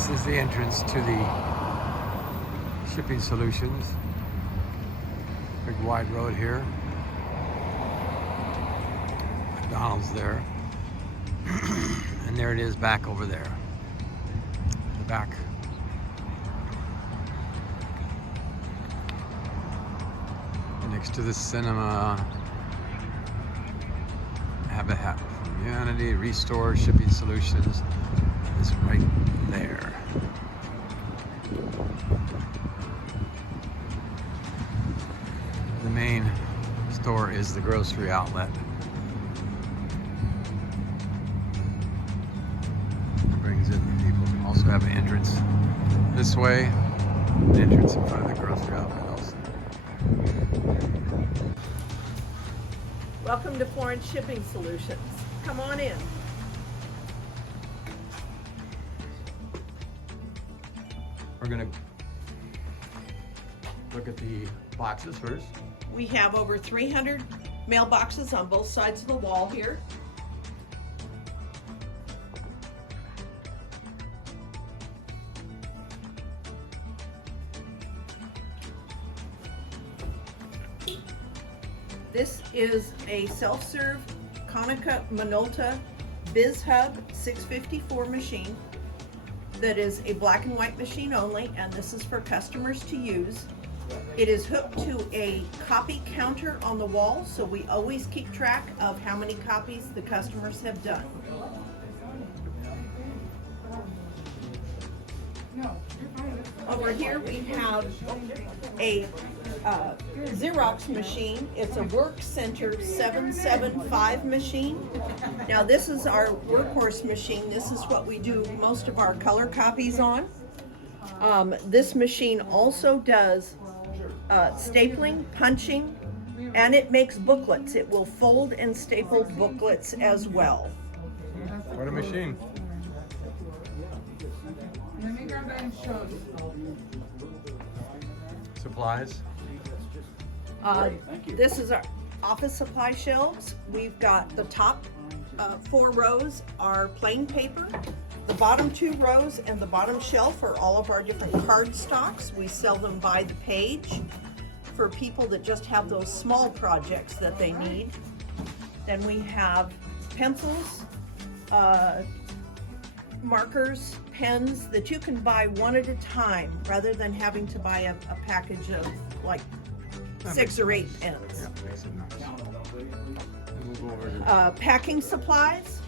This is the entrance to the Shipping Solutions. Big wide road here. McDonald's there. And there it is back over there. The back. Next to the cinema. Habitat for Humanity, Restore, Shipping Solutions is right there. The main store is the grocery outlet. Brings in the people. Also have an entrance this way, an entrance in front of the grocery outlet also. Welcome to Florence Shipping Solutions. Come on in. We're gonna look at the boxes first. We have over 300 mailboxes on both sides of the wall here. This is a self-serve Konica Minolta Biz Hub 654 machine that is a black and white machine only, and this is for customers to use. It is hooked to a copy counter on the wall, so we always keep track of how many copies the customers have done. Over here we have a Xerox machine. It's a Work Center 775 machine. Now this is our workhorse machine. This is what we do most of our color copies on. This machine also does stapling, punching, and it makes booklets. It will fold and staple booklets as well. What a machine. Let me grab that and show you. Supplies. This is our office supply shelves. We've got the top 4 rows are plain paper. The bottom 2 rows and the bottom shelf are all of our different card stocks. We sell them by the page for people that just have those small projects that they need. Then we have pencils, markers, pens that you can buy one at a time rather than having to buy a package of like 6 or 8 pens. Yeah, makes it nice. And we'll go over to Packing supplies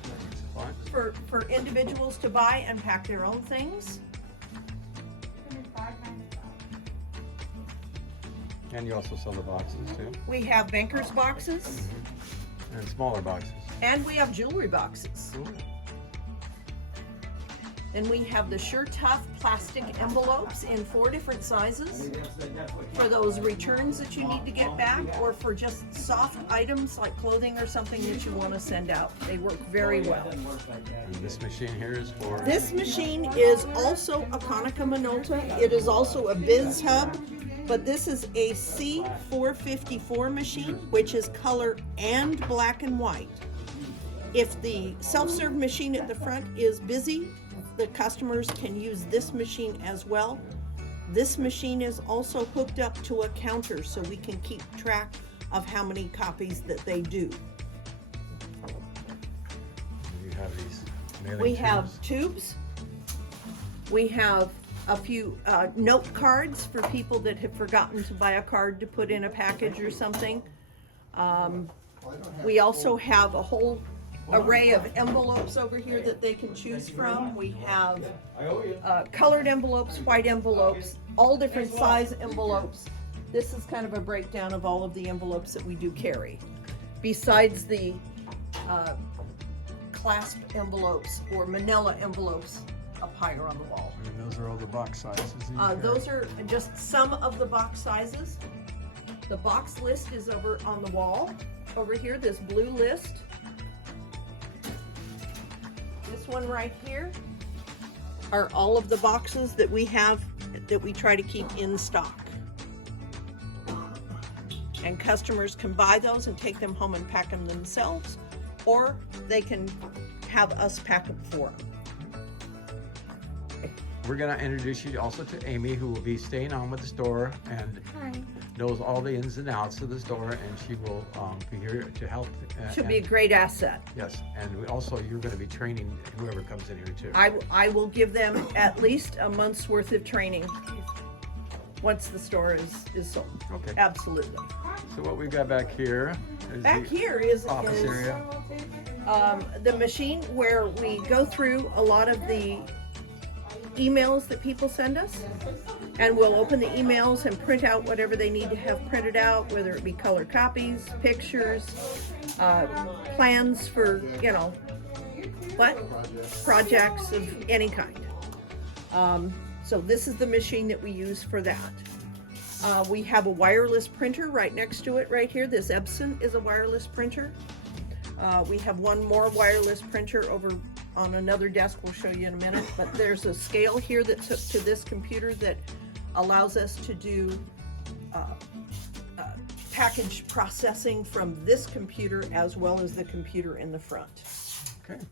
supply. for individuals to buy and pack their own things. And you also sell the boxes too. We have banker's boxes And smaller boxes. and we have jewelry boxes. Cool. And we have the Sure Tough plastic envelopes in 4 different sizes for those returns that you need to get back, or for just soft items like clothing or something that you want to send out. They work very well. And this machine here is for This machine is also a Konica Minolta. It is also a Biz Hub, but this is a C454 machine, which is color and black and white. If the self-serve machine at the front is busy, the customers can use this machine as well. This machine is also hooked up to a counter, so we can keep track of how many copies that they do. you have these mailing We tubes. have tubes. We have a few note cards for people that have forgotten to buy a card to put in a package or something. We also have a whole array of envelopes over here that they can choose from. We have colored envelopes, white envelopes, all different size envelopes. This is kind of a breakdown of all of the envelopes that we do carry. Besides the clasp envelopes or manila envelopes up higher on the wall. And those are all the box sizes. that you carry. Those are just some of the box sizes. The box list is over on the wall. Over here, this blue list. This one right here are all of the boxes that we have that we try to keep in stock. And customers can buy those and take them home and pack them themselves, or they can have us pack them for them. we're going to introduce you also to Amy, who will be staying on with the store and knows all the ins and outs of the store, and she will be here to help. She'll be a great asset. Yes, and also you're going to be training whoever comes in here too. I will give them at least a month's worth of training once the store is sold. Okay. Absolutely. So what we've got back here is Back the here is office area. the machine where we go through a lot of the emails that people send us, and we'll open the emails and print out whatever they need to have printed out, whether it be color copies, pictures, plans for, projects of any kind. So this is the machine that we use for that. We have a wireless printer right next to it right here. This Epson is a wireless printer. We have one more wireless printer over on another desk we'll show you in a minute, but there's a scale here that's hooked to this computer that allows us to do package processing from this computer as well as the computer in the front. Okay. And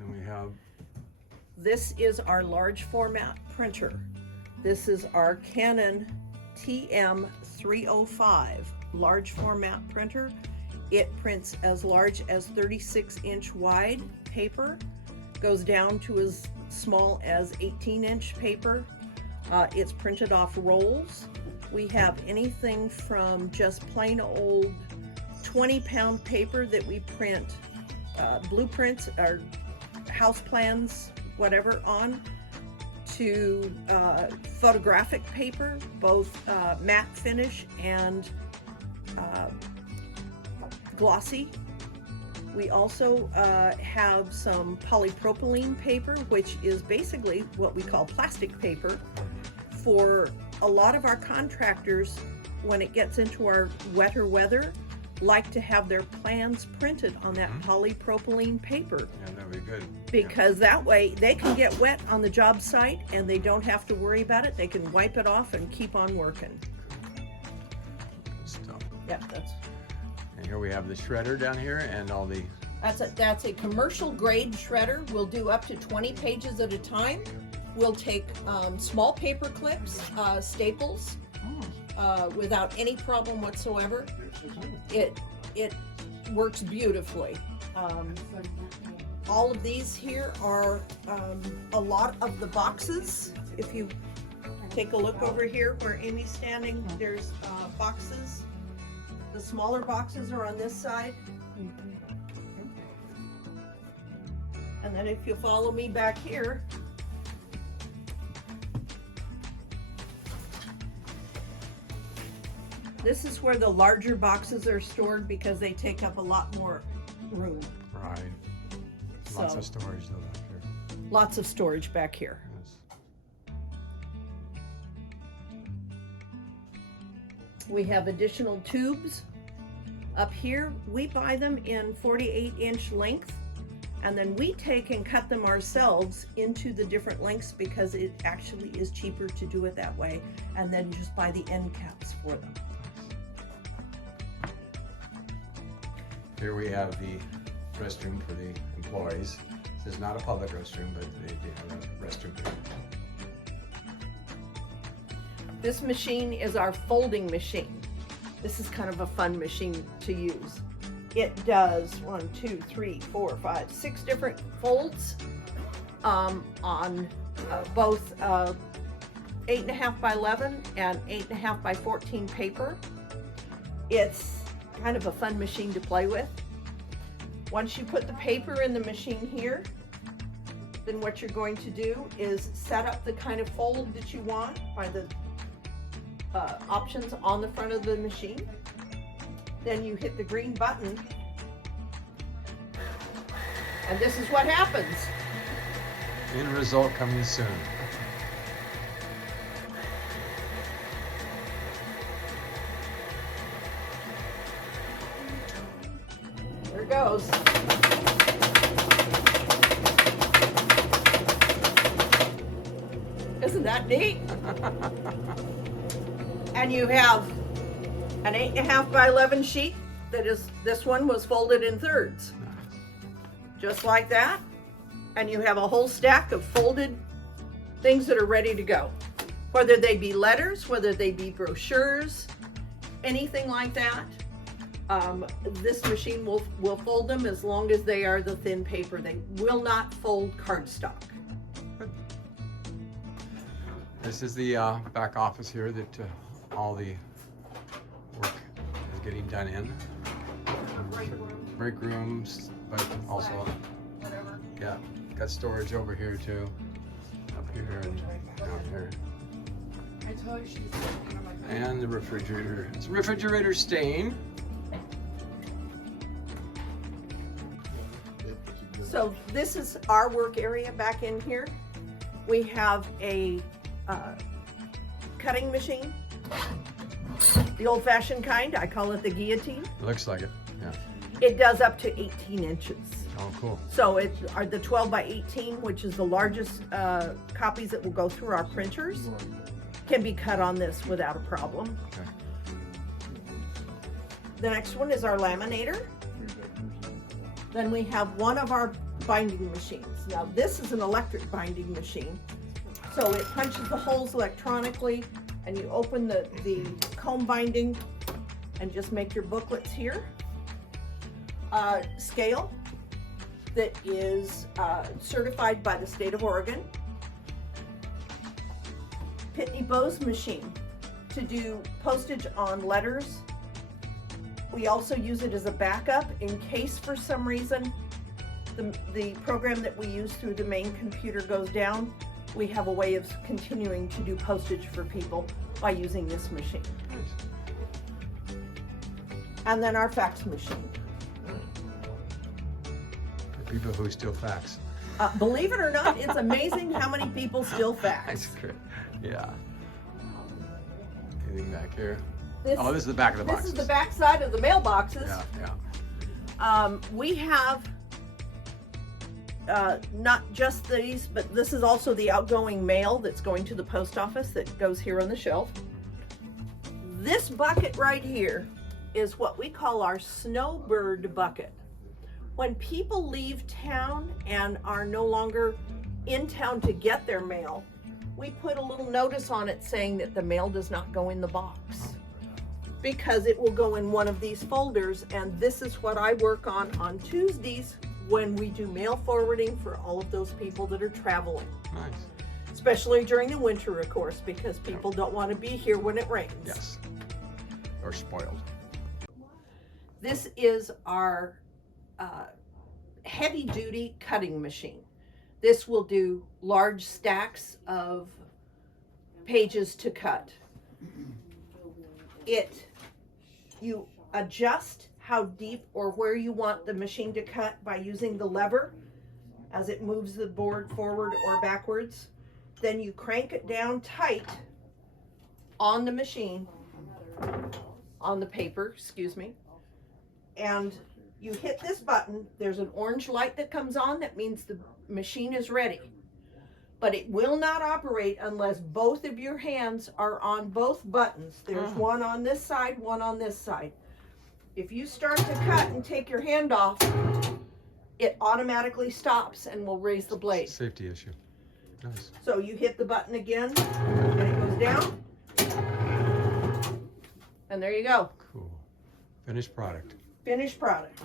then we have, this is our large format printer. This is our Canon TM305 large format printer. It prints as large as 36-inch wide paper, goes down to as small as 18-inch paper. It's printed off rolls. We have anything from just plain old 20-pound paper that we print blueprints or house plans, whatever, on, to photographic paper, both matte finish and glossy. We also have some polypropylene paper, which is basically what we call plastic paper. For a lot of our contractors, when it gets into our wetter weather, like to have their plans printed on that polypropylene paper. yeah, that'd be good. Because that way they can get wet on the job site and they don't have to worry about it. They can wipe it off and keep on working. Good stuff. Yep, And here we have the shredder down here and all the, that's a commercial grade shredder. We'll do up to 20 pages at a time. We'll take small paper clips, staples, without any problem whatsoever. It works beautifully. All of these here are a lot of the boxes. If you take a look over here where Amy's standing, there's boxes. The smaller boxes are on this side. And then if you follow me back here, this is where the larger boxes are stored because they take up a lot more room. right. Lots So, of storage though back here. lots of storage back here. Yes. We have additional tubes up here. We buy them in 48-inch length, and then we take and cut them ourselves into the different lengths because it actually is cheaper to do it that way, and then just buy the end caps for them. Here we have the restroom for the employees. This is not a public restroom, but they do have a restroom here. This machine is our folding machine. This is kind of a fun machine to use. It does 6 different folds on both 8.5 by 11 and 8.5 by 14 paper. It's kind of a fun machine to play with. Once you put the paper in the machine here, then what you're going to do is set up the kind of fold that you want by the options on the front of the machine. Then you hit the green button, and this is what happens. End result coming soon. There it goes. Isn't that neat? And you have an 8.5 by 11 sheet that is, this one was folded in thirds. Just like that. And you have a whole stack of folded things that are ready to go. Whether they be letters, whether they be brochures, anything like that. This machine will fold them as long as they are the thin paper. They will not fold cardstock. This is the back office here that all the work is getting done in. Break rooms, but also, yeah, got storage over here too. Up here and down here. I told you she's working on my And the refrigerator. It's a refrigerator stain. So this is our work area back in here. We have a cutting machine, the old-fashioned kind. I call it the guillotine. Looks like it, yeah. It does up to 18 inches. Oh, cool. So it are the 12 by 18, which is the largest copies that will go through our printers, can be cut on this without a problem. Okay. The next one is our laminator. Then we have one of our binding machines. Now this is an electric binding machine. So it punches the holes electronically and you open the comb binding and just make your booklets here. Scale that is certified by the state of Oregon. Pitney Bowes machine to do postage on letters. We also use it as a backup in case for some reason the program that we use through the main computer goes down. We have a way of continuing to do postage for people by using this machine. And then our fax machine. For people who still fax. Believe it or not, it's amazing how many people still fax. That's great. Yeah. Anything back here? This is the back of the This boxes. is the back side of the mailboxes. Yeah, yeah. We have not just these, but this is also the outgoing mail that's going to the post office that goes here on the shelf. This bucket right here is what we call our Snowbird Bucket. When people leave town and are no longer in town to get their mail, we put a little notice on it saying that the mail does not go in the box, because it will go in one of these folders. And this is what I work on Tuesdays when we do mail forwarding for all of those people that are traveling. Nice. Especially during the winter, of course, because people don't want to be here when it rains. Yes. Or spoiled. This is our heavy duty cutting machine. This will do large stacks of pages to cut. You adjust how deep or where you want the machine to cut by using the lever as it moves the board forward or backwards. Then you crank it down tight on the machine, on the paper, excuse me, and you hit this button. There's an orange light that comes on. That means the machine is ready. But it will not operate unless both of your hands are on both buttons. There's one on this side, one on this side. If you start to cut and take your hand off, it automatically stops and will raise the blade. Safety issue. Nice. So you hit the button again, and it goes down. And there you go. Cool. Finished product. Finished product.